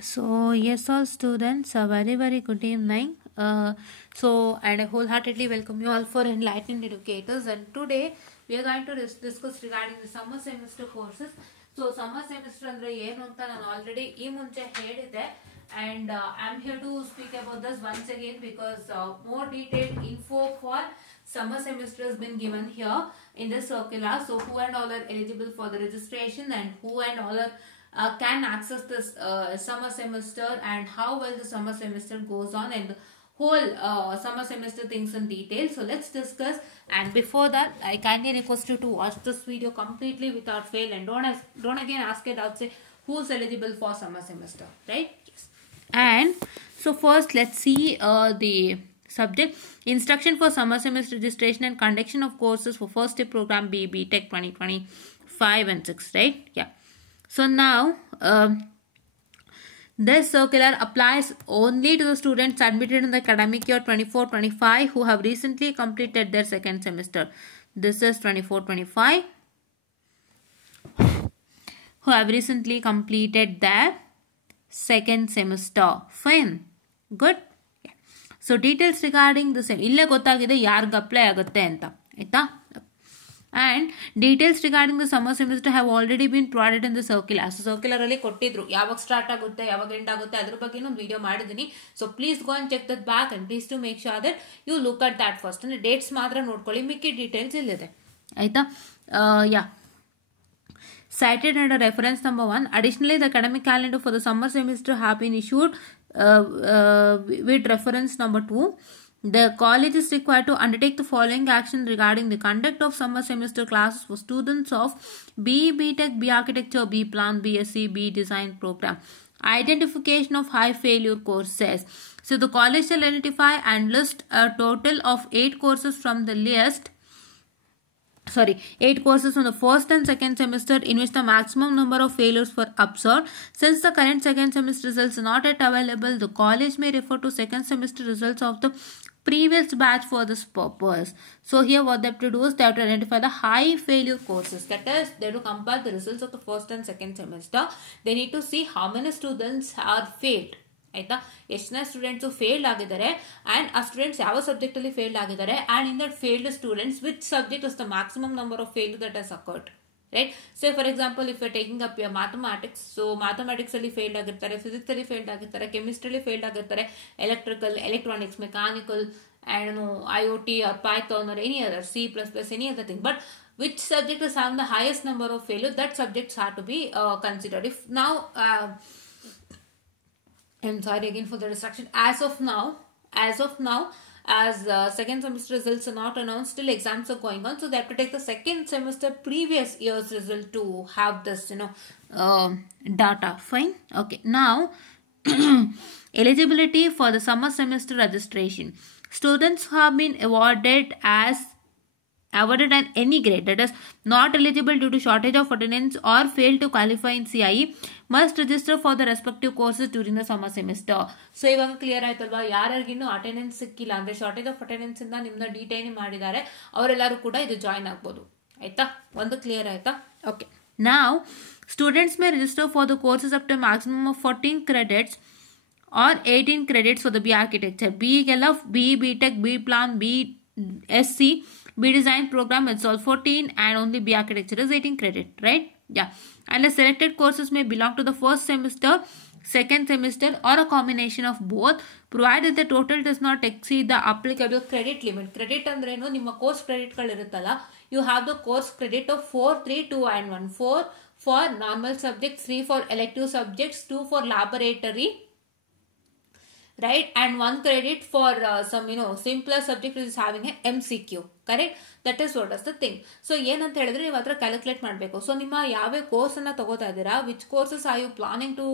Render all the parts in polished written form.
So yes, all students, a very good evening. And I wholeheartedly welcome you all for Enlightened Educators. And today we are going to discuss regarding the summer semester courses. So summer semester andre ಏನು ಅಂತ ನಾನು already ಈ ಮುಂಚೆ ಹೇಳಿದೆ, and I'm here to speak about this once again because more detailed info for summer semester has been given here in this circular. So who and all are eligible for the registration and who and all are can access this summer semester and how well the summer semester goes on and whole summer semester things in detail. So let's discuss, and before that I kindly request you to watch this video completely without fail and don't again ask it out, say who's eligible for summer semester, right? Yes. And so first let's see the subject: instruction for summer semester registration and conduction of courses for first year program B Tech 2025 and 6, right? Yeah. So now this circular applies only to the students admitted in the academic year 24-25 who have recently completed their second semester. This is 24-25 who have recently completed their second semester. Fine. Good. Yeah. So details regarding the same. Ille gottagide yarg apply agutte anta. Aita? And details regarding the summer semester have already been provided in the circular. So circular alli kottidru yavag start agutte yavag end agutte adra ಬಗ್ಗೆ ಒಂದು video ಮಾಡಿದೀನಿ. So please go and check that back and please to make sure that you look at that first. And dates ಮಾತ್ರ ನೋಡ್ಕೊಳ್ಳಿ, ಮಿಕ್ಕಿ details ಇಲ್ಲಿದೆ ಆಯ್ತಾ. Yeah, cited under reference number 1. Additionally, the academic calendar for the summer semester have been issued with reference number 2. The college is required to undertake the following action regarding the conduct of summer semester classes for students of B Tech, B Architecture, B Plan, BSc, B Design program. Identification of high failure courses. So the college shall identify and list a total of 8 courses from the list. 8 courses from the first and second semester in which the maximum number of failures were observed. Since the current second semester results are not yet available, the college may refer to second semester results of the previous batch for this purpose. So here what they have to do is they have to identify the high failure courses. That is, they have to compare the results of the first and second semester. They need to see how many students are failed. ಆಯ್ತಾ, ಎಷ್ಟು ಜನ students failed ಆಗಿದ್ದಾರೆ and ಆ students ಯಾವ subject ಅಲ್ಲಿ failed ಆಗಿದ್ದಾರೆ and in that failed students which subject is the maximum number of failure that has occurred, right? So for example if you taking up mathematics, so mathematics ಅಲ್ಲಿ failed ಆಗಿರ್ತಾರೆ, physics ಅಲ್ಲಿ failed ಆಗಿರ್ತಾರೆ, ಕೆಮಿಸ್ಟ್ರಿಲಿ failed ಆಗಿರ್ತಾರೆ, electrical, electronics, mechanical, and IoT or Python or any other, C++, any other thing. But which subject is having the highest number of failure, that subjects have to be considered. If now I'm sorry again for the distraction. As of now, as second semester results are not announced, still exams are going on, so they have to take the second semester previous year's result to have this, data. Fine. Okay. Now, eligibility for the summer semester registration. Students who have been awarded at any grade, that is not eligible due to shortage of attendance or fail to qualify in CIE, must register for the respective courses during the summer semester. So ಇವಾಗ clear ಆಯ್ತಲ್ವಾ, ಯಾರಿಗಿನ್ನೂ attendance ಸಿಕ್ಕಿಲ್ಲ ಅಂದ್ರೆ shortage of attendance ಇಂದ ನಿಮ್ನ detain ಮಾಡಿದ್ದಾರೆ, ಅವರೆಲ್ಲರೂ ಕೂಡ ಇದು ಜಾಯಿನ್ ಆಗ್ಬೋದು. ಆಯ್ತಾ, ಒಂದು ಕ್ಲಿಯರ್ ಆಯ್ತಾ? Okay. Now students may register for the courses up to a maximum of 14 credits or 18 credits for the B Architecture. B ಗೆಲ್ಲ B Tech, B Plan, B SC, B Design program, it's all 14 and only B Architecture is 18 credit, right? Yeah. And the selected courses may belong to the first semester, second semester or a combination of both, provided the total does not exceed the applicable credit limit. Credit ಅಂದ್ರೇನು, ನಿಮ್ಮ course ಕ್ರೆಡಿಟ್ಗಳು ಇರುತ್ತಲ್ಲ, you have the course credit of 4, 3, 2 and 1. 4 for normal subjects, 3 for elective subjects, 2 for laboratory, right? And 1 credit for some simpler subject which is having a MCQ, correct? That is what is the thing. So ಏನಂತ ಹೇಳಿದ್ರೆ ನೀವು ಅದರ calculate ಮಾಡಬೇಕು. So ನಿಮ್ಮ ಯಾವ course ಅನ್ನ ತಗೋತಾ ಇದ್ದೀರಾ, which courses are you planning to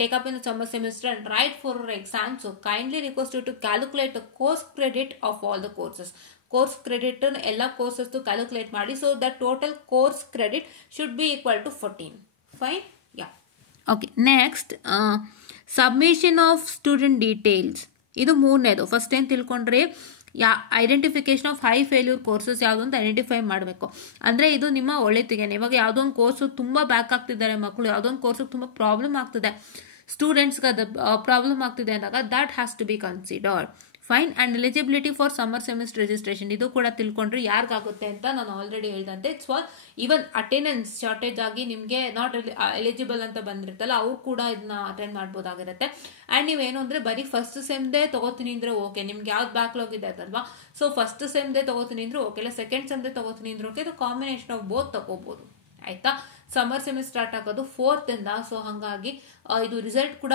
take up in summer semester and right for exam. So kindly request you to calculate the course credit of all the courses. Course credit ಎಲ್ಲ courses calculate ಮಾಡಿ. So the total course credit should be equal to 14. Fine. Yeah. Okay. Next, submission of student details. ಇದು ಮೂರನೇದು. First ಏನು ತಿಳ್ಕೊಂಡ್ರೆ, identification of high failure courses ಯಾವುದು ಅಂತ identify ಮಾಡಬೇಕು. ಅಂದರೆ ಇದು ನಿಮ್ಮ ಒಳಿತಿಗೆ. ಇವಾಗ ಯಾವುದೋ ಒಂದು ಕೋರ್ಸು ತುಂಬ ಬ್ಯಾಕ್ ಆಗ್ತಿದ್ದಾರೆ ಮಕ್ಕಳು, ಯಾವುದೋ ಒಂದು ಕೋರ್ಸಿಗೆ ತುಂಬ ಪ್ರಾಬ್ಲಮ್ ಆಗ್ತಿದೆ, ಸ್ಟೂಡೆಂಟ್ಸ್ಗೆ ಅದು ಪ್ರಾಬ್ಲಮ್ ಆಗ್ತಿದೆ ಅಂದಾಗ that has to be considered. Fine. And eligibility for summer semester registration, ಇದು ಕೂಡ ತಿಳ್ಕೊಂಡ್ರೆ ಯಾರಿಗಾಗುತ್ತೆ ಅಂತ ನಾನು ಆಲ್ರೆಡಿ ಹೇಳ್ದಂತೆ. It's for even attendance shortage ಆಗಿ ನಿಮಗೆ ನಾಟ್ ಎಲಿಜಿಬಲ್ ಅಂತ ಬಂದಿರುತ್ತಲ್ಲ, ಅವ್ರು ಕೂಡ ಇದನ್ನ ಅಟೆಂಡ್ ಮಾಡ್ಬೋದಾಗಿರುತ್ತೆ. ಆ್ಯಂಡ್ ನೀವೇನು ಅಂದರೆ ಬರೀ ಫಸ್ಟ್ ಸೆಮ್ದೇ ತಗೋತೀನಿ ಅಂದರೆ ಓಕೆ, ನಿಮ್ಗೆ ಯಾವ್ದು ಬ್ಯಾಕ್ಲಾಗ್ ಇದೆ ಅದಲ್ವಾ, ಸೊ ಫಸ್ಟ್ ಸೆಮ್ದೇ ತಗೋತೀನಿ ಅಂದ್ರೆ ಓಕೆ, ಇಲ್ಲ ಸೆಕೆಂಡ್ ಸೆಮ್ದೇ ತಗೋತೀನಿ ಅಂದ್ರೆ ಓಕೆ, ಇದು ಕಾಂಬಿನೇಷನ್ ಆಫ್ ಬೋತ್ ತಗೋಬಹುದು. ಆಯ್ತಾ. ಸಮ್ಮರ್ ಸೆಮಿಸ್ಟರ್ ಸ್ಟಾರ್ಟ್ ಆಗೋದು 4th ಇಂದ, ಸೊ ಹಾಗಾಗಿ ಇದು ರಿಸಲ್ಟ್ ಕೂಡ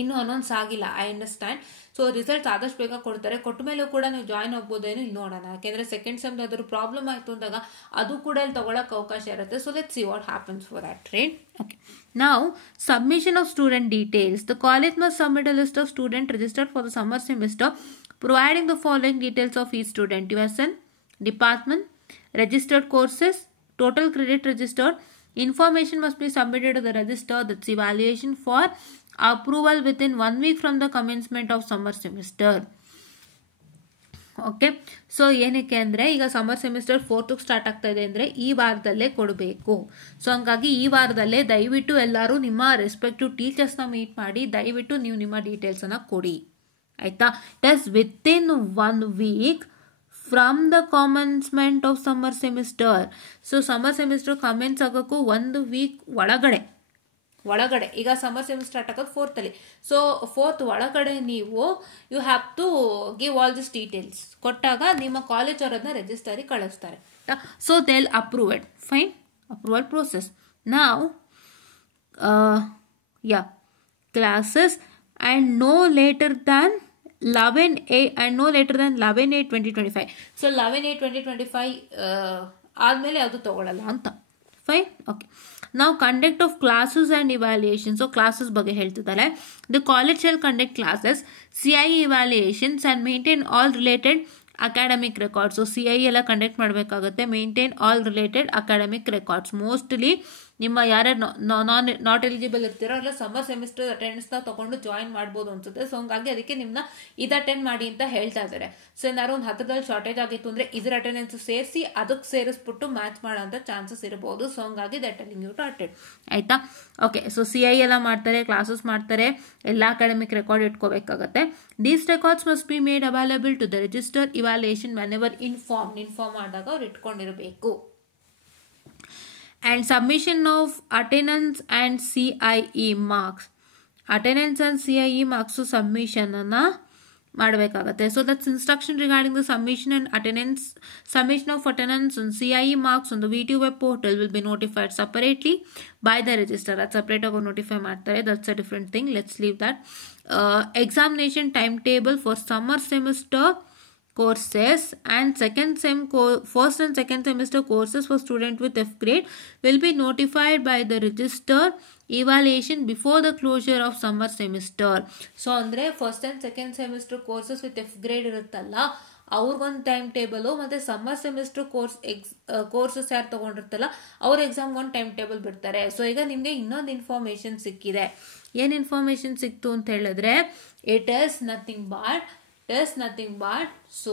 ಇನ್ನೂ ಅನೌನ್ಸ್ ಆಗಿಲ್ಲ. I understand. ಸೊ ರಿಸಲ್ಟ್ಸ್ ಆದಷ್ಟು ಬೇಗ ಕೊಡ್ತಾರೆ. ಕೊಟ್ಟ ಮೇಲೂ ಕೂಡ ನೀವು ಜಾಯ್ನ್ ಆಗ್ಬೋದೇನು ಇಲ್ಲಿ ನೋಡೋಣ. ಯಾಕೆಂದ್ರೆ ಸೆಕೆಂಡ್ ಸೆಮ್ ಅದ್ರ ಪ್ರಾಬ್ಲಮ್ ಆಯ್ತು ಅಂದಾಗ ಅದು ಕೂಡ ಇಲ್ಲಿ ತಗೊಳಕ್ ಅವಕಾಶ ಇರುತ್ತೆ. So let's see what happens for that right. Okay. Now, submission of student details. The college must submit a list of students registered for the summer semester, providing the following details of each student: USN, department, registered courses, total credit registered. Information must be submitted to the register. That's evaluation for approval within 1 week from the commencement of summer semester. Okay. So ಏನಕ್ಕೆ ಅಂದರೆ ಈಗ summer semester 4th start ಆಗ್ತಾ ಇದೆ ಅಂದರೆ ಈ ವಾರದಲ್ಲೇ ಕೊಡಬೇಕು. So ಹಂಗಾಗಿ ಈ ವಾರದಲ್ಲೇ ದಯವಿಟ್ಟು ಎಲ್ಲರೂ ನಿಮ್ಮ ರೆಸ್ಪೆಕ್ಟಿವ್ ಟೀಚರ್ಸ್ನ ಮೀಟ್ ಮಾಡಿ ದಯವಿಟ್ಟು ನೀವು ನಿಮ್ಮ ಡೀಟೇಲ್ಸನ್ನು ಕೊಡಿ. ಆಯಿತಾ. It is within 1 week from the commencement of summer semester. So summer semester commence ಆಗೋಕ್ಕೂ 1 week ಒಳಗಡೆ ಈಗ ಸಮ್ಮರ್ ಸೆಮಿಸ್ಟರ್ ಸ್ಟಾರ್ಟ್ ಆಗೋದು 4th ಅಲ್ಲಿ. ಸೊ 4th ಒಳಗಡೆ ನೀವು you have to give all this details ಕೊಟ್ಟಾಗ ನಿಮ್ಮ ಕಾಲೇಜ್ ಅವರನ್ನ ರಿಜಿಸ್ಟರಿಗೆ ಕಳಿಸ್ತಾರೆ. So they will approve it. Fine. Approval process. ನಾವು classes and no later than 11/8/2025. So 11/8/2025 ಆದಮೇಲೆ ಅದು ತಗೊಳ್ಳಲ್ಲ ಅಂತ. ಫೈನ್. ಓಕೆ. ನಾವು conduct of classes and evaluation. So classes ಬಗ್ಗೆ ಹೇಳ್ತಿದ್ದಾರೆ. The college shall conduct classes, CIE evaluations and maintain all related academic records. So CIE ಎಲ್ಲ conduct ಮಾಡಬೇಕಾಗುತ್ತೆ. Maintain all related academic records. Mostly ನಿಮ್ಮ ಯಾರ್ಯಾರು not eligible ಇರ್ತೀರೋ ಅಲ್ಲ summer semester ಅಟೆಂಡೆನ್ಸ್ನ ತಗೊಂಡು join ಮಾಡ್ಬೋದು ಅನ್ಸುತ್ತೆ. ಸೊ ಹಂಗಾಗಿ ಅದಕ್ಕೆ ನಿಮ್ಮನ್ನ ಇದು ಅಟೆಂಡ್ ಮಾಡಿ ಅಂತ ಹೇಳ್ತಾ ಇದ್ದಾರೆ. ಸೊ ಏನಾದ್ರು ಒಂದು 10ದಲ್ಲಿ ಶಾರ್ಟೇಜ್ ಆಗಿತ್ತು ಅಂದರೆ ಇದ್ರ ಅಟೆಂಡೆನ್ಸ್ ಸೇರಿಸಿ ಅದಕ್ಕೆ ಸೇರಿಸ್ಬಿಟ್ಟು ಮ್ಯಾಚ್ ಮಾಡೋಂಥ ಚಾನ್ಸಸ್ ಇರ್ಬೋದು. ಸೊ ಹಂಗಾಗಿ that telling you to attend. ಆಯಿತಾ. ಓಕೆ. ಸೊ CIE ಎಲ್ಲ ಮಾಡ್ತಾರೆ, ಕ್ಲಾಸಸ್ ಮಾಡ್ತಾರೆ, ಎಲ್ಲ ಅಕಾಡೆಮಿಕ್ ರೆಕಾರ್ಡ್ ಇಟ್ಕೋಬೇಕಾಗತ್ತೆ. These records must be made available to the register evaluation whenever inform ಆದಾಗ ಅವ್ರು ಇಟ್ಕೊಂಡಿರಬೇಕು. And submission of attendance and CIE marks. Attendance and CIE marks submission ಅನ್ನ ಮಾಡಬೇಕಾಗತ್ತೆ. So that's instruction regarding the submission of attendance and CIE marks on the VTU web portal will be notified separately by the registrar. ಅದು separate ಆಗಿ notify ಮಾಡ್ತಾರೆ. That's a different thing. Let's leave that. Examination timetable for summer semester courses and first and second semester courses for student with F grade will be notified by the register evaluation before the closure of summer semester. So ಅಂದ್ರೆ first and second semester courses with F grade ಇರುತ್ತಲ್ಲ ಅವ್ರಿಗೊಂದು time table ಮತ್ತೆ summer semester courses ಯಾರು ತಗೊಂಡಿರ್ತಲ್ಲ ಅವ್ರ ಎಕ್ಸಾಮ್ಗೆ ಒಂದು time table ಬಿಡ್ತಾರೆ. So ಈಗ ನಿಮಗೆ ಇನ್ನೊಂದು ಇನ್ಫಾರ್ಮೇಶನ್ ಸಿಕ್ಕಿದೆ. ಏನು ಇನ್ಫಾರ್ಮೇಶನ್ ಸಿಕ್ತು ಅಂತ ಹೇಳಿದ್ರೆ it is nothing but so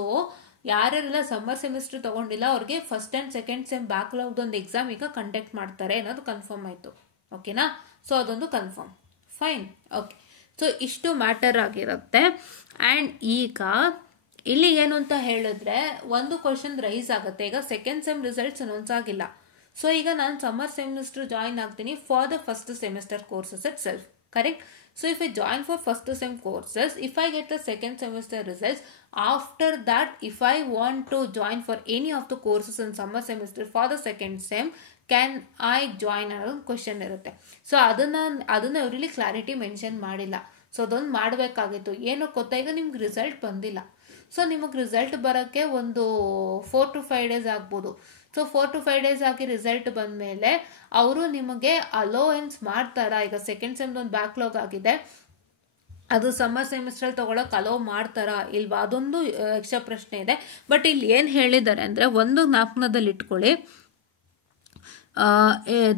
ಯಾರ್ಯಾರೆಲ್ಲ ಸಮ್ಮರ್ ಸೆಮಿಸ್ಟರ್ ತಗೊಂಡಿಲ್ಲ ಅವ್ರಿಗೆ ಫಸ್ಟ್ ಆ್ಯಂಡ್ ಸೆಕೆಂಡ್ ಸೆಮ್ ಬ್ಯಾಕ್ಲಾಗ್ದೊಂದು ಎಕ್ಸಾಮ್ ಈಗ ಕಂಡಕ್ಟ್ ಮಾಡ್ತಾರೆ ಅನ್ನೋದು ಕನ್ಫರ್ಮ್ ಆಯಿತು. ಓಕೆನಾ. ಸೊ ಅದೊಂದು ಕನ್ಫರ್ಮ್. ಫೈನ್. ಓಕೆ. ಸೊ ಇಷ್ಟು ಮ್ಯಾಟರ್ ಆಗಿರುತ್ತೆ. ಆ್ಯಂಡ್ ಈಗ ಇಲ್ಲಿ ಏನು ಅಂತ ಹೇಳಿದ್ರೆ ಒಂದು ಕ್ವಶನ್ ರೈಸ್ ಆಗುತ್ತೆ. ಈಗ ಸೆಕೆಂಡ್ ಸೆಮ್ ರಿಸಲ್ಟ್ಸ್ ಅನೌನ್ಸ್ ಆಗಿಲ್ಲ. ಸೊ ಈಗ ನಾನು ಸಮ್ಮರ್ ಸೆಮಿಸ್ಟರ್ ಜಾಯಿನ್ ಆಗ್ತೀನಿ for the first semester courses it self. Correct. So if I join for first sem courses, if I get the second semester results, after that if I want to join for any of the courses in summer semester for the second sem, can I join ಅನ್ನೋ question ಇರುತ್ತೆ. So ಅದನ್ನ ಅವರಲ್ಲಿ clarity mention ಮಾಡಿಲ್ಲ. So ಅದೊಂದು ಮಾಡಬೇಕಾಗಿತ್ತು. ಏನು ಗೊತ್ತಾ, ಈಗ ನಿಮ್ಗೆ ರಿಸಲ್ಟ್ ಬಂದಿಲ್ಲ. ಸೊ ನಿಮಗೆ ರಿಸಲ್ಟ್ ಬರೋಕ್ಕೆ ಒಂದು 4 to 5 days ಆಗ್ಬೋದು. ಸೊ 4 to 5 days ಆಗಿ ರಿಸಲ್ಟ್ ಬಂದಮೇಲೆ ಅವರು ನಿಮಗೆ ಅಲೋವೆನ್ಸ್ ಮಾಡ್ತಾರಾ, ಈಗ ಸೆಕೆಂಡ್ ಸೆಮ್ದೊಂದು ಬ್ಯಾಕ್ಲಾಗ್ ಆಗಿದೆ ಅದು ಸಮ್ಮರ್ ಸೆಮಿಸ್ಟರ್ ತಗೊಳಕ್ ಅಲೋ ಮಾಡ್ತಾರಾ ಇಲ್ವಾ, ಅದೊಂದು ಯಕ್ಷ ಪ್ರಶ್ನೆ ಇದೆ. ಬಟ್ ಇಲ್ಲಿ ಏನು ಹೇಳಿದ್ದಾರೆ ಅಂದರೆ ಒಂದು ಜ್ಞಾಪನದಲ್ಲಿ ಇಟ್ಕೊಳ್ಳಿ.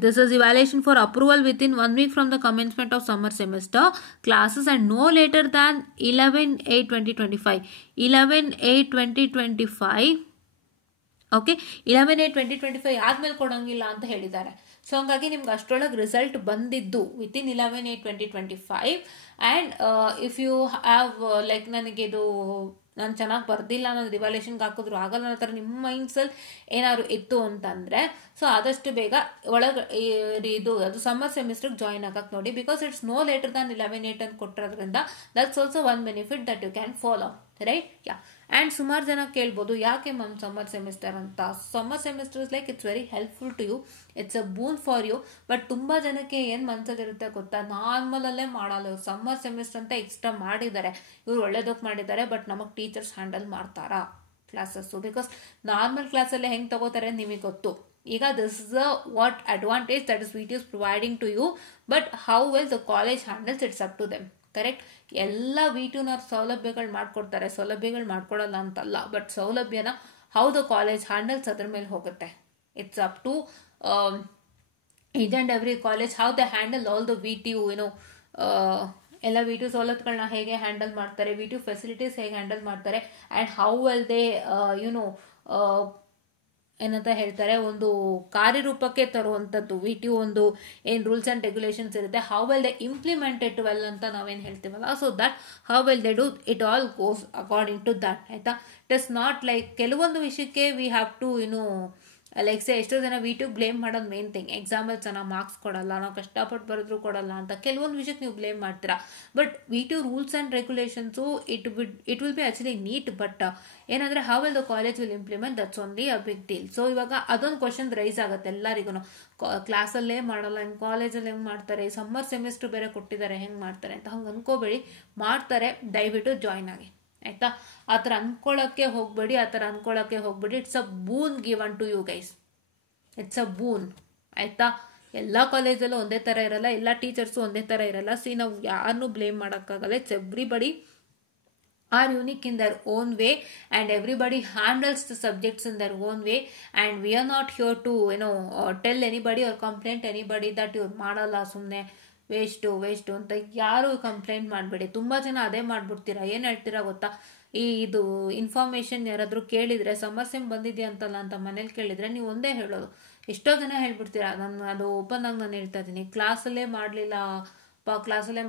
This is evaluation for approval within 1 week from the commencement of summer semester classes and no later than 11/8/2025. 11/8/2025 okay. 11/8/2025 ಆದ್ಮೇಲೆ ಕೊಡಂಗಿಲ್ಲ ಅಂತ ಹೇಳಿದ್ದಾರೆ. ಸೊ ಹಂಗಾಗಿ ನಿಮ್ಗೆ ಅಷ್ಟರೊಳಗೆ ರಿಸಲ್ಟ್ ಬಂದಿದ್ದು within 11/8/2025. And if you have like ನನಗೆ ಇದು ನಾನು ಚೆನ್ನಾಗಿ ಬರ್ದಿಲ್ಲ, ನಾನು ರಿವಾಲ್ಯೂಷನ್ಗೆ ಹಾಕಿದ್ರು ಆಗಲ್ಲ ಅನ್ನೋ ಥರ ನಿಮ್ಮ ಮೈಂಡ್ಸಲ್ಲಿ ಏನಾದ್ರು ಇತ್ತು ಅಂತಂದರೆ, ಸೊ ಆದಷ್ಟು ಬೇಗ ಇದು ಅದು ಸಮ್ಮರ್ ಸೆಮಿಸ್ಟರ್ಗೆ ಜಾಯಿನ್ ಆಗಕ್ಕೆ ನೋಡಿ. Because it's no later than 11/8 ಅಂತ ಕೊಟ್ಟಿರೋದ್ರಿಂದ that's also one benefit that you can follow, right? Ya. And ಸುಮಾರು ಜನ ಕೇಳ್ಬೋದು ಯಾಕೆ ಮ್ಯಾಮ್ ಸಮ್ಮರ್ ಸೆಮಿಸ್ಟರ್ ಅಂತ. Summer semester is like it's very helpful to you, it's a boon for you. But ತುಂಬ ಜನಕ್ಕೆ ಏನು ಮನ್ಸಲ್ಲಿರುತ್ತೆ ಗೊತ್ತಾ, ನಾರ್ಮಲಲ್ಲೇ ಮಾಡಲ್ಲ ಇವ್ರು, ಸಮ್ಮರ್ ಸೆಮಿಸ್ಟರ್ ಅಂತ ಎಕ್ಸ್ಟ್ರಾ ಮಾಡಿದ್ದಾರೆ, ಇವ್ರು ಒಳ್ಳೇದಕ್ಕೆ ಮಾಡಿದ್ದಾರೆ, ಬಟ್ ನಮಗೆ ಟೀಚರ್ಸ್ ಹ್ಯಾಂಡಲ್ ಮಾಡ್ತಾರಾ ಕ್ಲಾಸಸ್ಸು? ಬಿಕಾಸ್ ನಾರ್ಮಲ್ ಕ್ಲಾಸಲ್ಲೇ ಹೆಂಗೆ ತಗೋತಾರೆ ನಿಮಗೆ ಗೊತ್ತು. ಈಗ this is what advantage that is VTU providing to you, but how well the college handles its up to them, correct? ಎಲ್ಲ VTUನವ್ರು ಸೌಲಭ್ಯಗಳು ಮಾಡ್ಕೊಡ್ತಾರೆ, ಸೌಲಭ್ಯಗಳು ಮಾಡ್ಕೊಡಲ್ಲ ಅಂತಲ್ಲ, ಬಟ್ ಸೌಲಭ್ಯನ ಹೌ ದ ಕಾಲೇಜ್ ಹ್ಯಾಂಡಲ್ಸ್ ಅದ್ರ ಮೇಲೆ ಹೋಗುತ್ತೆ. It's up to each and every college how the handle all the VTU, ಎಲ್ಲ VTU ಸವಲತ್ತುಗಳನ್ನ ಹೇಗೆ ಹ್ಯಾಂಡಲ್ ಮಾಡ್ತಾರೆ, VTU ಫೆಸಿಲಿಟೀಸ್ ಹೇಗೆ ಹ್ಯಾಂಡಲ್ ಮಾಡ್ತಾರೆ, ಆ್ಯಂಡ್ ಹೌ ವೆಲ್ ದೇ ಏನಂತ ಹೇಳ್ತಾರೆ, ಒಂದು ಕಾರ್ಯರೂಪಕ್ಕೆ ತರುವಂಥದ್ದು VTU ಒಂದು ಏನು ರೂಲ್ಸ್ ಆ್ಯಂಡ್ ರೆಗ್ಯುಲೇಷನ್ಸ್ ಇರುತ್ತೆ, how well they implemented well ಅಂತ ನಾವೇನು ಹೇಳ್ತೀವಲ್ಲ, so that how well they do it all goes according to that, ಆಯಿತಾ? ಇಟ್ ಇಸ್ ನಾಟ್ ಲೈಕ್ ಕೆಲವೊಂದು ವಿಷಯಕ್ಕೆ we have to like say ಎಷ್ಟೋ ಜನ VTU ಬ್ಲೇಮ್ ಮಾಡೋದು ಮೇನ್ ಥಿಂಗ್, ಎಕ್ಸಾಮಲ್ಲಿ ಚೆನ್ನಾಗಿ ಮಾರ್ಕ್ಸ್ ಕೊಡಲ್ಲ, ನಾವು ಕಷ್ಟಪಟ್ಟು ಬರೆದ್ರು ಕೊಡಲ್ಲ ಅಂತ ಕೆಲವೊಂದು ವಿಷಯಕ್ಕೆ ನೀವು ಬ್ಲೇಮ್ ಮಾಡ್ತೀರಾ. But VTU rules and regulations it will be actually neat, but ಏನಂದರೆ how will the college will implement, that's only a big deal. So ಇವಾಗ ಅದೊಂದು ಕ್ವಶನ್ ರೈಸ್ ಆಗುತ್ತೆ ಎಲ್ಲರಿಗೂ, ಕ್ಲಾಸಲ್ಲೇ ಮಾಡಲ್ಲ, ಇನ್ನು ಕಾಲೇಜಲ್ಲಿ ಹೆಂಗೆ ಮಾಡ್ತಾರೆ, ಸಮ್ಮರ್ ಸೆಮಿಸ್ಟರ್ ಬೇರೆ ಕೊಟ್ಟಿದ್ದಾರೆ ಹೆಂಗೆ ಮಾಡ್ತಾರೆ ಅಂತ. ಹಂಗೆ ಅನ್ಕೋಬೇಡಿ, ಮಾಡ್ತಾರೆ, ದಯವಿಟ್ಟು ಜಾಯ್ನ್ ಆಗಿ, ಆಯಿತಾ? ಆ ಥರ ಅನ್ಕೊಳ್ಳೋಕ್ಕೆ ಹೋಗ್ಬೇಡಿ. It's a boon given to you guys, it's a boon, ಆಯಿತಾ? ಎಲ್ಲ ಕಾಲೇಜಲ್ಲೂ ಒಂದೇ ಥರ ಇರಲ್ಲ, ಎಲ್ಲ ಟೀಚರ್ಸು ಒಂದೇ ಥರ ಇರಲ್ಲ. ನಾವು ಯಾರನ್ನೂ ಬ್ಲೇಮ್ ಮಾಡೋಕ್ಕಾಗಲ್ಲ. It's everybody are unique in their own way, and everybody handles the subjects in their own way, and we are not here to tell anybody or complain anybody that ಇವ್ರು ಮಾಡಲ್ಲ, ಸುಮ್ಮನೆ waste ಅಂತ ಯಾರು complaint ಮಾಡಬೇಡಿ. ತುಂಬ ಜನ ಅದೇ ಮಾಡ್ಬಿಡ್ತೀರಾ. ಏನು ಹೇಳ್ತೀರಾ ಗೊತ್ತಾ, ಇದು ಇನ್ಫಾರ್ಮೇಷನ್ ಯಾರಾದರೂ ಕೇಳಿದರೆ ಸಮ್ಮರ್ ಸೆಮ್ ಬಂದಿದೆಯಾ ಅಂತಲ್ಲ ಅಂತ ಮನೇಲಿ ಕೇಳಿದರೆ ನೀವು ಒಂದೇ ಹೇಳೋದು. ಎಷ್ಟೋ ಜನ ಹೇಳ್ಬಿಡ್ತೀರಾ, ನಾನು ಅದು ಓಪನ್ ಆಗಿ ನಾನು ಹೇಳ್ತಾ ಇದ್ದೀನಿ, ಕ್ಲಾಸಲ್ಲೇ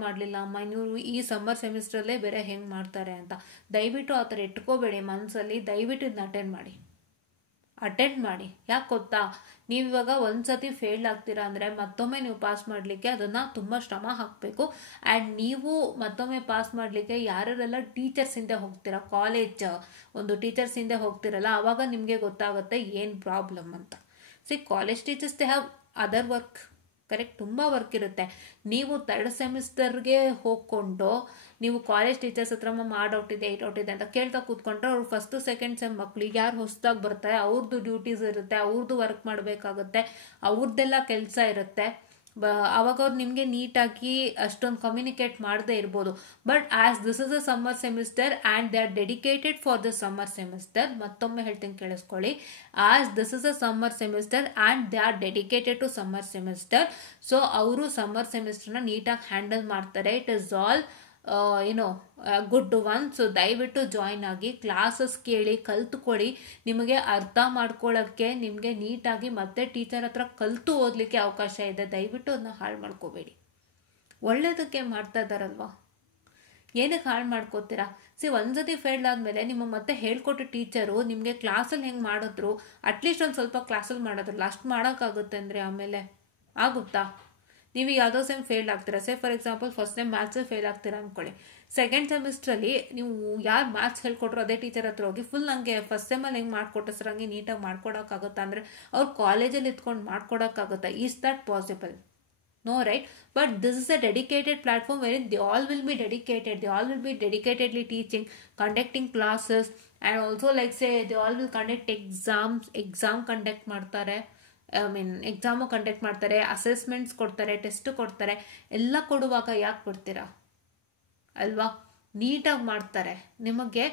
ಮಾಡಲಿಲ್ಲ ಅಮ್ಮ, ಇವರು ಈ ಸಮ್ಮರ್ ಸೆಮಿಸ್ಟ್ರಲ್ಲೇ ಬೇರೆ ಹೆಂಗೆ ಮಾಡ್ತಾರೆ ಅಂತ. ದಯವಿಟ್ಟು ಆ ಥರ ಇಟ್ಕೋಬೇಡಿ ಮನಸ್ಸಲ್ಲಿ. ದಯವಿಟ್ಟು ಇದನ್ನ ಅಟೆಂಡ್ ಮಾಡಿ. ಯಾಕೆ ಗೊತ್ತಾ, ನೀವು ಇವಾಗ ಒಂದ್ಸತಿ ಫೇಲ್ ಆಗ್ತೀರಾ ಅಂದರೆ ಮತ್ತೊಮ್ಮೆ ನೀವು ಪಾಸ್ ಮಾಡಲಿಕ್ಕೆ ಅದನ್ನು ತುಂಬ ಶ್ರಮ ಹಾಕಬೇಕು. ಆ್ಯಂಡ್ ನೀವು ಮತ್ತೊಮ್ಮೆ ಪಾಸ್ ಮಾಡಲಿಕ್ಕೆ ಯಾರೆಲ್ಲ ಟೀಚರ್ಸ್ ಹಿಂದೆ ಹೋಗ್ತೀರಾ, ಕಾಲೇಜ್ ಒಂದು ಟೀಚರ್ಸ್ ಹಿಂದೆ ಹೋಗ್ತಿರಲ್ಲ, ಆವಾಗ ನಿಮಗೆ ಗೊತ್ತಾಗುತ್ತೆ ಏನು ಪ್ರಾಬ್ಲಮ್ ಅಂತ. College teachers they have other work, correct? ತುಂಬ ವರ್ಕ್ ಇರುತ್ತೆ. ನೀವು 3rd ಸೆಮಿಸ್ಟರ್ಗೆ ಹೋಗ್ಕೊಂಡು ನೀವು ಕಾಲೇಜ್ ಟೀಚರ್ಸ್ ಹತ್ರ ಔಟ್ ಇದೆ ಅಂತ ಕೇಳ್ತಾ ಕೂತ್ಕೊಂಡ್ರೆ ಅವ್ರು 1st 2nd ಸೆಮ್ ಮಕ್ಳಿಗೆ ಯಾರು ಹೊಸದಾಗಿ ಬರ್ತಾರೆ ಅವ್ರದ್ದು ಡ್ಯೂಟೀಸ್ ಇರುತ್ತೆ, ಅವ್ರದ್ದು ವರ್ಕ್ ಮಾಡಬೇಕಾಗುತ್ತೆ, ಅವ್ರದ್ದೆಲ್ಲ ಕೆಲಸ ಇರುತ್ತೆ. ಅವಾಗ ಅವ್ರು ನಿಮಗೆ ನೀಟಾಗಿ ಅಷ್ಟೊಂದು ಕಮ್ಯುನಿಕೇಟ್ ಮಾಡದೇ ಇರ್ಬೋದು. But as this is a summer semester and they are dedicated for the summer semester, ಮತ್ತೊಮ್ಮೆ ಹೇಳ್ತೀನಿ ಕೇಳಿಸ್ಕೊಳ್ಳಿ, as this is a summer semester and they are dedicated to summer semester. So ಅವರು ಸಮ್ಮರ್ ಸೆಮಿಸ್ಟರ್ನ ನೀಟಾಗಿ handle ಮಾಡ್ತಾರೆ. It is all good one. So ದಯವಿಟ್ಟು join ಆಗಿ, classes ಕೇಳಿ, ಕಲ್ತ್ಕೊಳ್ಳಿ. ನಿಮಗೆ ಅರ್ಥ ಮಾಡ್ಕೊಳ್ಳೋಕ್ಕೆ ನಿಮಗೆ ನೀಟಾಗಿ ಮತ್ತೆ ಟೀಚರ್ ಹತ್ರ ಕಲ್ತು ಓದಲಿಕ್ಕೆ ಅವಕಾಶ ಇದೆ. ದಯವಿಟ್ಟು ಅದನ್ನ ಹಾಳು ಮಾಡ್ಕೋಬೇಡಿ. ಒಳ್ಳೇದಕ್ಕೆ ಮಾಡ್ತಾ ಇದ್ದಾರಲ್ವಾ, ಏನಕ್ಕೆ ಹಾಳು ಮಾಡ್ಕೋತೀರಾ? ಒಂದ್ಸತಿ ಫೇಲ್ ಆದಮೇಲೆ ನಿಮಗೆ ಮತ್ತೆ ಹೇಳ್ಕೊಟ್ಟು ಟೀಚರು ನಿಮಗೆ ಕ್ಲಾಸಲ್ಲಿ ಹೆಂಗೆ ಮಾಡಿದ್ರು, ಅಟ್ಲೀಸ್ಟ್ ಒಂದು ಸ್ವಲ್ಪ ಕ್ಲಾಸಲ್ಲಿ ಮಾಡೋದ್ರಲ್ಲ, ಅಷ್ಟು ಮಾಡೋಕ್ಕಾಗುತ್ತೆ ಅಂದರೆ ಆಮೇಲೆ ಆಗುತ್ತಾ? ನೀವು ಯಾವುದೋ ಸೆಮ್ ಫೇಲ್ ಆಗ್ತೀರಾ, for example first sem maths fail ಆಗ್ತೀರಾ ಅಂದ್ಕೊಳ್ಳಿ, 2nd ಸೆಮಿಸ್ಟ್ರಲ್ಲಿ ನೀವು ಯಾರು ಮ್ಯಾಥ್ಸ್ ಹೇಳ್ಕೊಟ್ರು ಅದೇ ಟೀಚರ್ ಹತ್ರ ಹೋಗಿ ಫುಲ್ ನನಗೆ ಫಸ್ಟ್ ಸೆಮ್ಮಲ್ಲಿ ಹೆಂಗೆ ಮಾಡ್ಕೊಟ್ಟೆ ಸರ್ ಹಂಗೆ ನೀಟಾಗಿ ಮಾಡ್ಕೊಡೋಕ್ಕಾಗುತ್ತಾ ಅಂದರೆ ಅವ್ರು ಕಾಲೇಜಲ್ಲಿ ಇತ್ಕೊಂಡು ಮಾಡ್ಕೊಡೋಕ್ಕಾಗುತ್ತಾ? Is that possible? No, right? But this is a dedicated platform wherein they all will be dedicatedly teaching, conducting classes, and also they all will conduct exam conduct ಮಾಡ್ತಾರೆ, ಎಕ್ಸಾಮು ಕಂಡಕ್ಟ್ ಮಾಡ್ತಾರೆ, assessments ಕೊಡ್ತಾರೆ, test ಕೊಡ್ತಾರೆ. ಎಲ್ಲ ಕೊಡುವಾಗ ಯಾಕೆ ಬಿಡ್ತೀರಾ ಅಲ್ವಾ? ನೀಟಾಗಿ ಮಾಡ್ತಾರೆ. ನಿಮಗೆ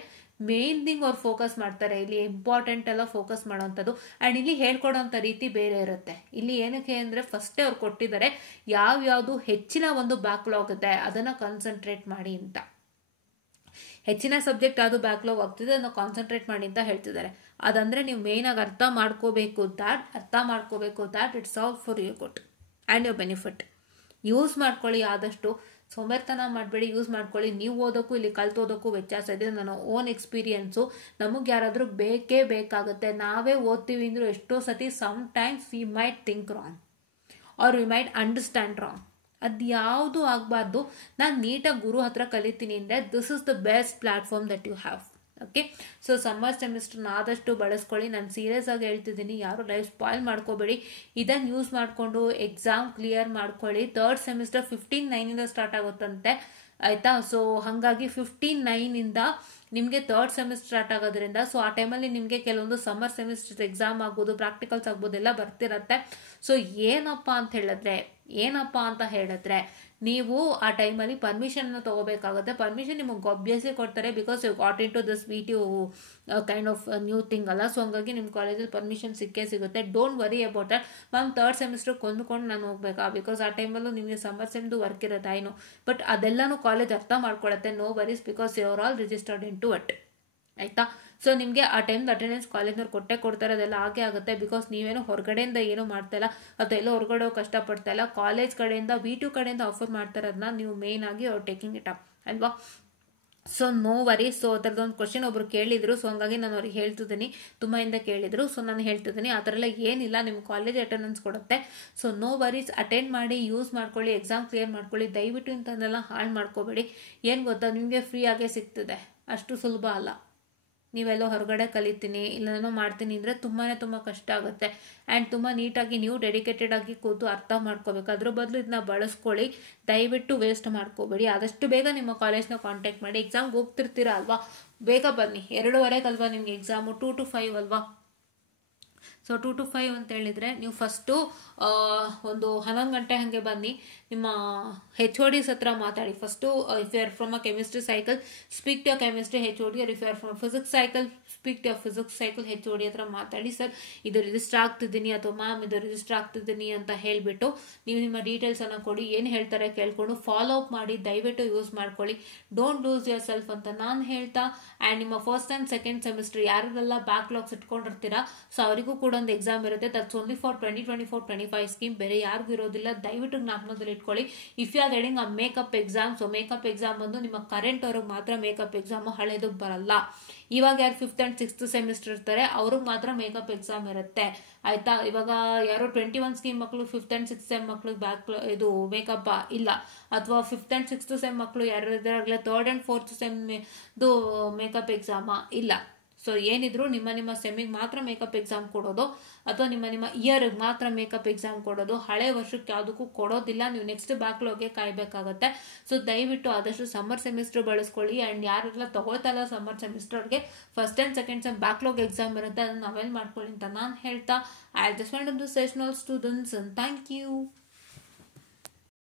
ಮೇನ್ ಥಿಂಗ್ ಅವ್ರು ಫೋಕಸ್ ಮಾಡ್ತಾರೆ. ಇಲ್ಲಿ ಇಂಪಾರ್ಟೆಂಟ್ ಎಲ್ಲ ಫೋಕಸ್ ಮಾಡೋವಂಥದ್ದು. ಆ್ಯಂಡ್ ಇಲ್ಲಿ ಹೇಳ್ಕೊಡೋಂಥ ರೀತಿ ಬೇರೆ ಇರುತ್ತೆ. ಇಲ್ಲಿ ಏನಕ್ಕೆ ಅಂದರೆ ಫಸ್ಟೇ ಅವ್ರು ಕೊಟ್ಟಿದ್ದಾರೆ ಯಾವ್ಯಾವುದು ಹೆಚ್ಚಿನ ಒಂದು ಬ್ಯಾಕ್ಲಾಗ್ ಇದೆ ಅದನ್ನು ಕಾನ್ಸಂಟ್ರೇಟ್ ಮಾಡಿ ಅಂತ. ಹೆಚ್ಚಿನ ಸಬ್ಜೆಕ್ಟ್ ಯಾವುದು ಬ್ಯಾಕ್ಲಾಗ್ ಆಗ್ತಿದೆ ಅದನ್ನು ಕಾನ್ಸಂಟ್ರೇಟ್ ಮಾಡಿ ಅಂತ ಹೇಳ್ತಿದ್ದಾರೆ. ಅದಂದ್ರೆ ನೀವು ಮೇನ್ ಆಗಿ ಅರ್ಥ ಮಾಡ್ಕೋಬೇಕು that it's all for your good and your benefit. Use ಮಾಡ್ಕೊಳ್ಳಿ, ಆದಷ್ಟು ಸೋಂಬೇರ್ತನ ಮಾಡಬೇಡಿ, ಯೂಸ್ ಮಾಡ್ಕೊಳ್ಳಿ. ನೀವು ಓದೋಕ್ಕೂ ಇಲ್ಲಿ ಕಲ್ತೋದಕ್ಕೂ ವ್ಯತ್ಯಾಸ ಇದೆ. ನನ್ನ ಓನ್ ಎಕ್ಸ್ಪೀರಿಯನ್ಸು. ನಮಗೆ ಯಾರಾದರೂ ಬೇಕೇ ಬೇಕಾಗುತ್ತೆ. ನಾವೇ ಓದ್ತೀವಿ ಅಂದರೂ ಎಷ್ಟೋ ಸತಿ sometimes we might think wrong or we might understand wrong. ಅದು ಯಾವುದು ಆಗಬಾರ್ದು. ನಾನು ನೀಟಾಗಿ ಗುರು ಹತ್ರ ಕಲಿತೀನಿ ಅಂದರೆ this is the best platform that you have. Okay, so summer ಸೆಮಿಸ್ಟರ್ನ ಆದಷ್ಟು ಬಳಸ್ಕೊಳ್ಳಿ. ನಾನು ಸೀರಿಯಸ್ ಆಗಿ ಹೇಳ್ತಿದ್ದೀನಿ, ಯಾರು ಲೈಫ್ ಸ್ಪಾಯ್ಲ್ ಮಾಡ್ಕೋಬೇಡಿ. ಇದನ್ನು ಯೂಸ್ ಮಾಡಿಕೊಂಡು ಎಕ್ಸಾಮ್ ಕ್ಲಿಯರ್ ಮಾಡ್ಕೊಳ್ಳಿ. 3rd ಸೆಮಿಸ್ಟರ್ 15/9 ಸ್ಟಾರ್ಟ್ ಆಗುತ್ತಂತೆ, ಆಯಿತಾ. ಸೊ ಹಾಗಾಗಿ 15/9 ನಿಮಗೆ 3rd ಸೆಮಿಸ್ಟರ್ ಸ್ಟಾರ್ಟ್ ಆಗೋದ್ರಿಂದ ಸೊ ಆ ಟೈಮಲ್ಲಿ ನಿಮಗೆ ಕೆಲವೊಂದು ಸಮ್ಮರ್ ಸೆಮಿಸ್ಟರ್ ಎಕ್ಸಾಮ್ ಆಗ್ಬೋದು, ಪ್ರಾಕ್ಟಿಕಲ್ಸ್ ಆಗ್ಬೋದು, ಎಲ್ಲ ಬರ್ತಿರತ್ತೆ. ಸೊ ಏನಪ್ಪ ಅಂತ ಹೇಳಿದ್ರೆ ನೀವು ಆ ಟೈಮಲ್ಲಿ ಪರ್ಮಿಷನ್ನ ತೊಗೋಬೇಕಾಗುತ್ತೆ. ಪರ್ಮಿಷನ್ ನಿಮಗೆ ಆಬ್ವಿಯಸ್ಲಿ ಕೊಡ್ತಾರೆ, because you got in to this VTU kind of new thing ಅಲ್ಲ. ಸೊ ಹಂಗಾಗಿ ನಿಮ್ಮ ಕಾಲೇಜಲ್ಲಿ ಪರ್ಮಿಷನ್ ಸಿಕ್ಕೇ ಸಿಗುತ್ತೆ. Don't worry about that. Ma'am 3rd semester ಕೊಂಡ್ಕೊಂಡು ನಾನು ಹೋಗ್ಬೇಕಾ, ಬಿಕಾಸ್ ಆ ಟೈಮಲ್ಲೂ ನಿಮಗೆ ಸಮ್ಮರ್ ಸೆಮ್ದು ವರ್ಕ್ ಇರುತ್ತೆ ಐನು. ಬಟ್ ಅದೆಲ್ಲನೂ ಕಾಲೇಜ್ ಅರ್ಥ ಮಾಡ್ಕೊಳತ್ತೆ. No worries, because you are all registered in to it, ಆಯಿತಾ. ಸೊ ನಿಮಗೆ ಆ ಟೈಮ್ದು ಅಟೆಂಡೆನ್ಸ್ ಕಾಲೇಜ್ನವ್ರು ಕೊಡ್ತಾರೆ, ಅದೆಲ್ಲ ಹಾಗೆ ಆಗುತ್ತೆ. ಬಿಕಾಸ್ ನೀವೇನೋ ಹೊರಗಡೆಯಿಂದ ಏನೂ ಮಾಡ್ತಾ ಇಲ್ಲ ಅಥವಾ ಎಲ್ಲೋ ಹೊರಗಡೆ ಕಷ್ಟಪಡ್ತಾ ಇಲ್ಲ. ಕಾಲೇಜ್ ಕಡೆಯಿಂದ VTU ಕಡೆಯಿಂದ ಆಫರ್ ಮಾಡ್ತಾರೆ, ಅದನ್ನ ನೀವು ಮೇನ್ ಆಗಿ ಅವ್ರು ಟೇಕಿಂಗ್ ಇಟ್ ಅಪ್ ಅಲ್ವಾ. So no worry. ಸೊ ಅದರದ್ದೊಂದು ಕ್ವಶನ್ ಒಬ್ರು ಕೇಳಿದ್ರು, ಸೊ ಹಂಗಾಗಿ ನಾನು ಅವ್ರಿಗೆ ಹೇಳ್ತಿದ್ದೀನಿ, ತುಂಬ ಕೇಳಿದ್ರು. ಸೊ ನಾನು ಹೇಳ್ತಿದ್ದೀನಿ ಆ ಥರ ಎಲ್ಲ ಏನಿಲ್ಲ, ನಿಮ್ಮ ಕಾಲೇಜ್ ಅಟೆಂಡೆನ್ಸ್ ಕೊಡುತ್ತೆ. ಸೊ ನೋ ವರೀಸ್, ಅಟೆಂಡ್ ಮಾಡಿ, ಯೂಸ್ ಮಾಡ್ಕೊಳ್ಳಿ, ಎಕ್ಸಾಮ್ ಕ್ಲಿಯರ್ ಮಾಡ್ಕೊಳ್ಳಿ. ದಯವಿಟ್ಟು ಇಂಥದ್ದನ್ನೆಲ್ಲ ಹಾಳು ಮಾಡ್ಕೋಬೇಡಿ. ಏನು ಗೊತ್ತಾ, ನಿಮಗೆ ಫ್ರೀ ಆಗೇ ಸಿಗ್ತದೆ, ಅಷ್ಟು ಸುಲಭ ಅಲ್ಲ. ನೀವೆಲ್ಲೋ ಹೊರಗಡೆ ಕಲಿತೀನಿ ಇಲ್ಲೇನೋ ಮಾಡ್ತೀನಿ ಅಂದರೆ ತುಂಬ ಕಷ್ಟ ಆಗುತ್ತೆ. ಆ್ಯಂಡ್ ತುಂಬ ನೀಟಾಗಿ ನೀವು ಡೆಡಿಕೇಟೆಡ್ ಆಗಿ ಕೂತು ಅರ್ಥ ಮಾಡ್ಕೋಬೇಕು. ಅದ್ರ ಬದಲು ಇದನ್ನ ಬಳಸ್ಕೊಳ್ಳಿ, ದಯವಿಟ್ಟು ವೇಸ್ಟ್ ಮಾಡ್ಕೋಬೇಡಿ. ಆದಷ್ಟು ಬೇಗ ನಿಮ್ಮ ಕಾಲೇಜ್ನ ಕಾಂಟ್ಯಾಕ್ಟ್ ಮಾಡಿ. ಎಕ್ಸಾಮ್ಗೆ ಹೋಗ್ತಿರ್ತೀರಾ ಅಲ್ವಾ, ಬೇಗ ಬನ್ನಿ. 2:15 ಅಲ್ವಾ ನಿಮ್ಗೆ ಎಕ್ಸಾಮು, 2 to 5 ಅಲ್ವಾ. ಸೊ 2 to 5 ಅಂತ ಹೇಳಿದರೆ ನೀವು ಫಸ್ಟು ಒಂದು 11 ಗಂಟೆ ಹಾಗೆ ಬನ್ನಿ. ನಿಮ್ಮ HODs ಹತ್ರ ಮಾತಾಡಿ first. If you are from a chemistry cycle, speak to a chemistry HOD. Or if you are from physics cycle, speak to a physics cycle HOD ಹತ್ರ ಮಾತಾಡಿ. ಸರ್ ಇದು ರಿಜಿಸ್ಟರ್ ಆಗ್ತಿದ್ದೀನಿ ಅಥವಾ ಮ್ಯಾಮ್ ಇದು ರಿಜಿಸ್ಟರ್ ಆಗ್ತಿದ್ದೀನಿ ಅಂತ ಹೇಳಿಬಿಟ್ಟು ನೀವು ನಿಮ್ಮ ಡೀಟೇಲ್ಸನ್ನು ಕೊಡಿ. ಏನು ಹೇಳ್ತಾರೆ ಕೇಳ್ಕೊಂಡು ಫಾಲೋ ಅಪ್ ಮಾಡಿ. ದಯವಿಟ್ಟು ಯೂಸ್ ಮಾಡ್ಕೊಳ್ಳಿ. ಡೋಂಟ್ ಲೂಸ್ ಯುವರ್ ಸೆಲ್ಫ್ ಅಂತ ನಾನು ಹೇಳ್ತಾ, ಆ್ಯಂಡ್ ನಿಮ್ಮ ಫಸ್ಟ್ ಆ್ಯಂಡ್ ಸೆಕೆಂಡ್ ಸೆಮಿಸ್ಟರ್ ಯಾರೆಲ್ಲ ಬ್ಯಾಕ್ಲಾಗ್ಸ್ ಇಟ್ಕೊಂಡಿರ್ತೀರಾ, ಸೊ ಅವರಿಗೂ ಕೂಡ ಒಂದು ಎಕ್ಸಾಮ್ ಇರುತ್ತೆ. ದಟ್ಸ್ ಓನ್ಲಿ ಫಾರ್ 2024-25 ಸ್ಕೀಮ್, ಬೇರೆ ಯಾರಿಗೂ ಇರೋದಿಲ್ಲ. ದಯವಿಟ್ಟು ಜ್ಞಾಪನದಲ್ಲಿ ಇಟ್ಕೊಳ್ಳಿ. If you are getting a makeup exam, so makeup exam ಬಂದು ನಿಮ್ಮ ಕರೆಂಟ್ ಅವ್ರಿಗೆ ಮಾತ್ರ ಮೇಕಪ್ ಎಕ್ಸಾಮ್, ಹಳೇದಕ್ಕೆ ಬರಲ್ಲ. ಇವಾಗ ಯಾರು 5th and 6th ಸೆಮಿಸ್ಟರ್ ಇರ್ತಾರೆ ಅವ್ರಿಗೆ ಮಾತ್ರ ಮೇಕಪ್ ಎಕ್ಸಾಮ್ ಇರುತ್ತೆ, ಆಯ್ತಾ. ಇವಾಗ ಯಾರೋ 21 ಸ್ಕೀಮ್ ಮಕ್ಕಳು 5th and 6th ಸೆಮ್ ಮಕ್ಕಳಿಗೆ ಇದು ಮೇಕಪ್ ಇಲ್ಲ, ಅಥವಾ 5th and 6th ಸೆಮ್ ಮಕ್ಕಳು ಯಾರು ಇದಾಗಲೇ 3rd and 4th ಸೆಮ್ದು ಮೇಕಪ್ ಎಕ್ಸಾಮ ಇಲ್ಲ. ಸೊ ಏನಿದ್ರು ನಿಮ್ಮ ಸೆಮಿಗೆ ಮಾತ್ರ ಮೇಕಪ್ ಎಕ್ಸಾಮ್ ಕೊಡೋದು, ಅಥವಾ ನಿಮ್ಮ ಇಯರ್ಗೆ ಮಾತ್ರ ಮೇಕಪ್ ಎಕ್ಸಾಮ್ ಕೊಡೋದು. ಹಳೆ ವರ್ಷಕ್ಕೆ ಯಾವುದಕ್ಕೂ ಕೊಡೋದಿಲ್ಲ. ನೀವು ನೆಕ್ಸ್ಟ್ ಬ್ಯಾಕ್ಲಾಗ್ಗೆ ಕಾಯಬೇಕಾಗತ್ತೆ. ಸೊ ದಯವಿಟ್ಟು ಆದಷ್ಟು ಸಮ್ಮರ್ ಸೆಮಿಸ್ಟರ್ ಬಳಸ್ಕೊಳ್ಳಿ. ಆ್ಯಂಡ್ ಯಾರೆಲ್ಲ ತಗೋತಾ ಇಲ್ಲ ಸಮ್ಮರ್ ಸೆಮಿಸ್ಟರ್ಗೆ, first and second sem backlog exam ಇರುತ್ತೆ, ಅದನ್ನು ಅವೇಲ್ ಮಾಡ್ಕೊಳ್ಳಿ ಅಂತ ನಾನು ಹೇಳ್ತಾ, I just want to session all students. Thank you.